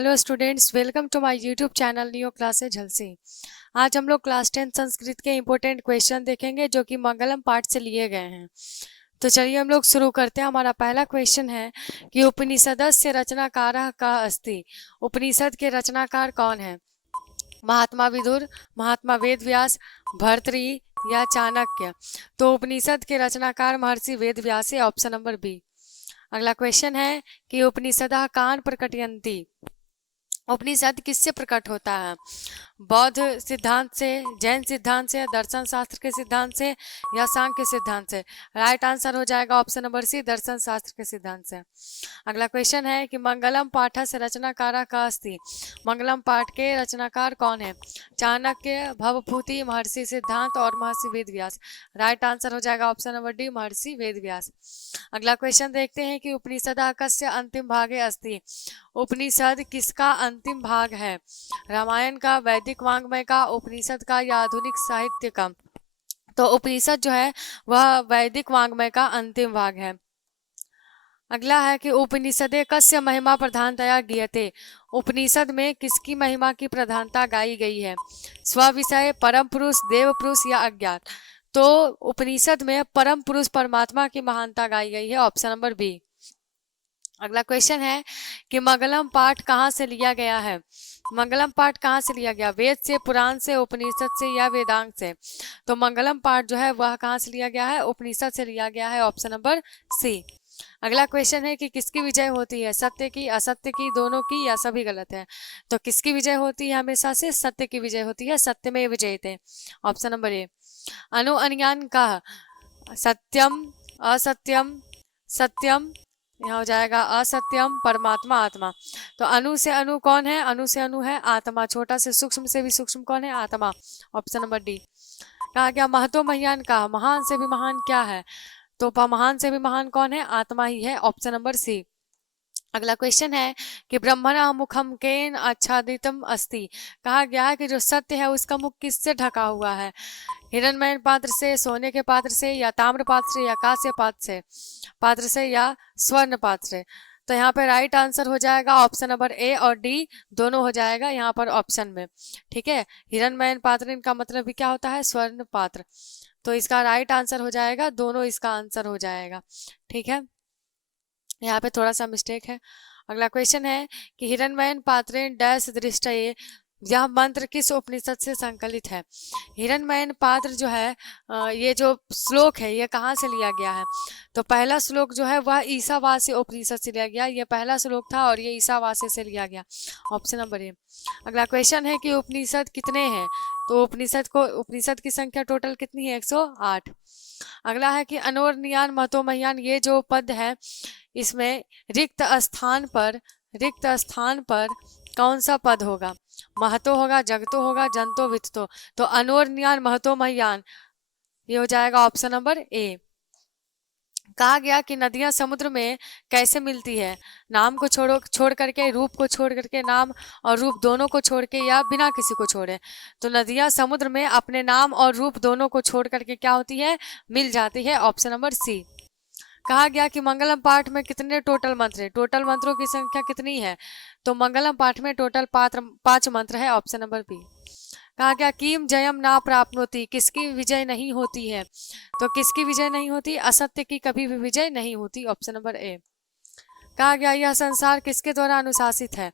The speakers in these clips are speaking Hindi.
Hello students, welcome to my YouTube channel new classes झलसी। आज हम लोग क्लास 10 संस्कृत के इंपॉर्टेंट क्वेश्चन देखेंगे जो कि मंगलम पाठ से लिए गए हैं। तो चलिए हम लोग शुरू करते हैं। हमारा पहला क्वेश्चन है कि उपनिषदस्य रचनाकारः कः अस्ति। उपनिषद के रचनाकार कौन है? महात्मा विदुर, महात्मा वेदव्यास, भर्तृ या चाणक्य। तो उपनिषद के रचनाकार महर्षि वेदव्यास है, ऑप्शन नंबर बी। अगला क्वेश्चन है कि उपनिषदः कान प्रकटयन्ति। उपनिषद किससे प्रकट होता है? बौद्ध सिद्धांत से, जैन सिद्धांत से, दर्शन शास्त्र के सिद्धांत से या सांख्य सिद्धांत से? राइट आंसर हो जाएगा ऑप्शन नंबर सी, दर्शन शास्त्र के सिद्धांत से। अगला क्वेश्चन है कि मंगलम पाठस्य रचनाकारः कः अस्ति। मंगलम पाठ के रचनाकार कौन है? चाणक्य, भवभूति, महर्षि सिद्धांत और महर्षि वेदव्यास। राइट आंसर हो जाएगा ऑप्शन नंबर डी, महर्षि वेदव्यास। अगला क्वेश्चन देखते हैं कि उपनिषदः कस्य अंतिम भागे अस्ति। उपनिषद किसका अंतिम भाग है? रामायण का, वैदिक वाङ्मय का, उपनिषद का या आधुनिक साहित्य का? तो उपनिषद जो है वह वैदिक वाङ्मय का अंतिम भाग है। अगला है कि उपनिषदे कस्य महिमा प्रधानतया गीयते। उपनिषद में किसकी महिमा की प्रधानता गाई गई है? स्विषय, परम पुरुष, देव पुरुष या अज्ञात? तो उपनिषद में परम पुरुष परमात्मा की महानता गाई गई है, ऑप्शन नंबर बी। अगला क्वेश्चन है कि मंगलम पाठ कहाँ से लिया गया है? मंगलम पाठ कहाँ से लिया गया? वेद से, पुराण से, उपनिषद से या वेदांग से? तो मंगलम पाठ जो है वह कहाँ से लिया गया है? उपनिषद से लिया गया है, ऑप्शन नंबर सी। अगला क्वेश्चन है कि किसकी विजय होती है? सत्य की, असत्य की, दोनों की या सभी गलत है? तो किसकी विजय होती है? हमेशा से सत्य की विजय होती है, सत्य में विजय थे, ऑप्शन नंबर ए। अनु अनुज्ञान का सत्यम, असत्यम, सत्यम, यहाँ हो जाएगा असत्यम, परमात्मा, आत्मा। तो अनु से अनु कौन है? अनु से अनु है आत्मा। छोटा से सूक्ष्म से भी सूक्ष्म कौन है? आत्मा, ऑप्शन नंबर डी। कहा गया महतो महान का, महान से भी महान क्या है? तो महान से भी महान कौन है? आत्मा ही है, ऑप्शन नंबर सी। अगला क्वेश्चन है कि ब्रह्मणा मुखम केन आच्छादितम अस्ति। कहा गया है कि जो सत्य है उसका मुख किससे ढका हुआ है? हिरण्मय पात्र से, सोने के पात्र से या ताम्र पात्र से या कांस्य पात्र से या स्वर्ण पात्र से? तो यहाँ पे राइट आंसर हो जाएगा ऑप्शन नंबर ए और डी, दोनों हो जाएगा यहाँ पर ऑप्शन में। ठीक है, हिरण्मय पात्र इनका मतलब भी क्या होता है? स्वर्ण पात्र। तो इसका राइट आंसर हो जाएगा, दोनों इसका आंसर हो जाएगा। ठीक है, यहाँ पे थोड़ा सा मिस्टेक है। अगला क्वेश्चन है कि हिरण्मयन पात्रेण डैश दृष्टये। यह मंत्र किस उपनिषद से संकलित है? हिरण्मयन पात्र जो है, ये जो श्लोक है ये कहाँ से लिया गया है? तो पहला श्लोक जो है वह ईसावास्य उपनिषद से लिया गया। ये पहला श्लोक था और ये ईसावास्य से लिया गया, ऑप्शन नंबर ए। अगला क्वेश्चन है कि उपनिषद कितने हैं? तो उपनिषद की संख्या टोटल कितनी है? 108। अगला है कि अनोरनियान महतो महियान, ये जो पद है इसमें रिक्त स्थान पर कौन सा पद होगा? महतो होगा, जगतो होगा, जंतो, वित्तो? तो अनोरनियान महतो महियान, ये हो जाएगा ऑप्शन नंबर ए। कहा गया कि नदियां समुद्र में कैसे मिलती है? नाम को छोड़ करके, रूप को छोड़ करके, नाम और रूप दोनों को छोड़ के या बिना किसी को छोड़े? तो नदियां समुद्र में अपने नाम और रूप दोनों को छोड़ करके क्या होती है? मिल जाती है, ऑप्शन नंबर सी। कहा गया कि मंगलम पाठ में कितने टोटल मंत्र है? टोटल मंत्रों की संख्या कितनी है? तो मंगलम पाठ में टोटल 5 मंत्र है, ऑप्शन नंबर बी। कहा गया किम जयम ना प्राप्नोति, किसकी विजय नहीं होती है? तो किसकी विजय नहीं होती? असत्य की कभी भी विजय नहीं होती, ऑप्शन नंबर ए। कहा गया यह संसार किसके द्वारा अनुशासित है?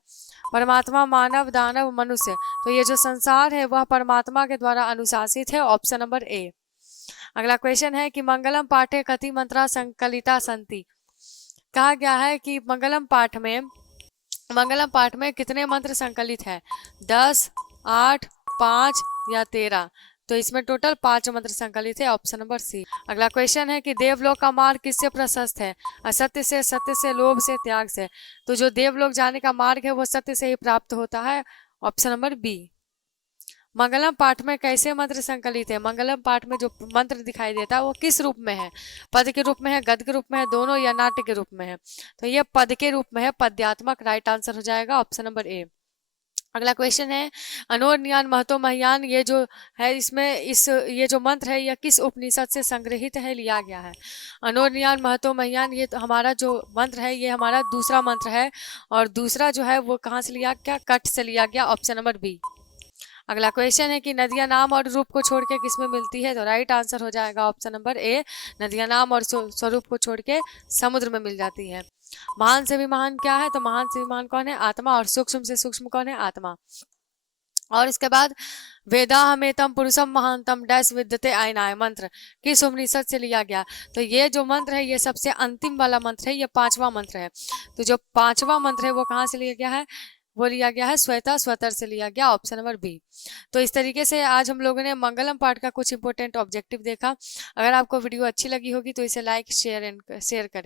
परमात्मा, मानव, दानव, मनुष्य? तो ये जो संसार है वह परमात्मा के द्वारा अनुशासित है, ऑप्शन नंबर ए। अगला क्वेश्चन है कि मंगलम पाठे कति मंत्रा संकलिता संति। कहा गया है कि मंगलम पाठ में कितने मंत्र संकलित है? 10, 8, 5 या 13? तो इसमें टोटल 5 मंत्र संकलित है, ऑप्शन नंबर सी। अगला क्वेश्चन है कि देवलोक का मार्ग किससे प्रशस्त है? असत्य से, सत्य से, लोभ से, त्याग से? तो जो देवलोक जाने का मार्ग है वो सत्य से ही प्राप्त होता है, ऑप्शन नंबर बी। मंगलम पाठ में कैसे मंत्र संकलित है? मंगलम पाठ में जो मंत्र दिखाई देता है वो किस रूप में है? पद के रूप में है, गद्य के रूप में है, दोनों या नाट्य के रूप में है? तो ये पद के रूप में है, पद्यात्मक। राइट आंसर हो जाएगा ऑप्शन नंबर ए। अगला क्वेश्चन है अनोन्यान महतो महियान, ये जो है इसमें ये जो मंत्र है यह किस उपनिषद से संग्रहित है, लिया गया है। अनोन्यान महतो महियान ये तो हमारा जो मंत्र है ये हमारा दूसरा मंत्र है, और दूसरा जो है वो कहाँ से लिया गया, कठ से लिया गया, ऑप्शन नंबर बी। अगला क्वेश्चन है कि नदियां नाम और रूप को छोड़ के किसमें मिलती है, तो राइट आंसर हो जाएगा ऑप्शन नंबर ए, नदियां नाम और स्वरूप को छोड़ के समुद्र में मिल जाती है। महान से भी महान क्या है, तो महान से भी महान कौन है, आत्मा, और सूक्ष्म से सूक्ष्म कौन है, आत्मा। और इसके बाद वेदा हमेतम पुरुषम महानतम डैश विद्यते आयनाय मंत्र किस उपनिषद से लिया गया, तो ये जो मंत्र है ये सबसे अंतिम वाला मंत्र है, ये 5वां मंत्र है। तो जो 5वां मंत्र है वो कहाँ से लिया गया है, वो लिया गया है स्वतर से लिया गया, ऑप्शन नंबर बी। तो इस तरीके से आज हम लोगों ने मंगलम पाठ का कुछ इंपॉर्टेंट ऑब्जेक्टिव देखा। अगर आपको वीडियो अच्छी लगी होगी तो इसे लाइक शेयर करें।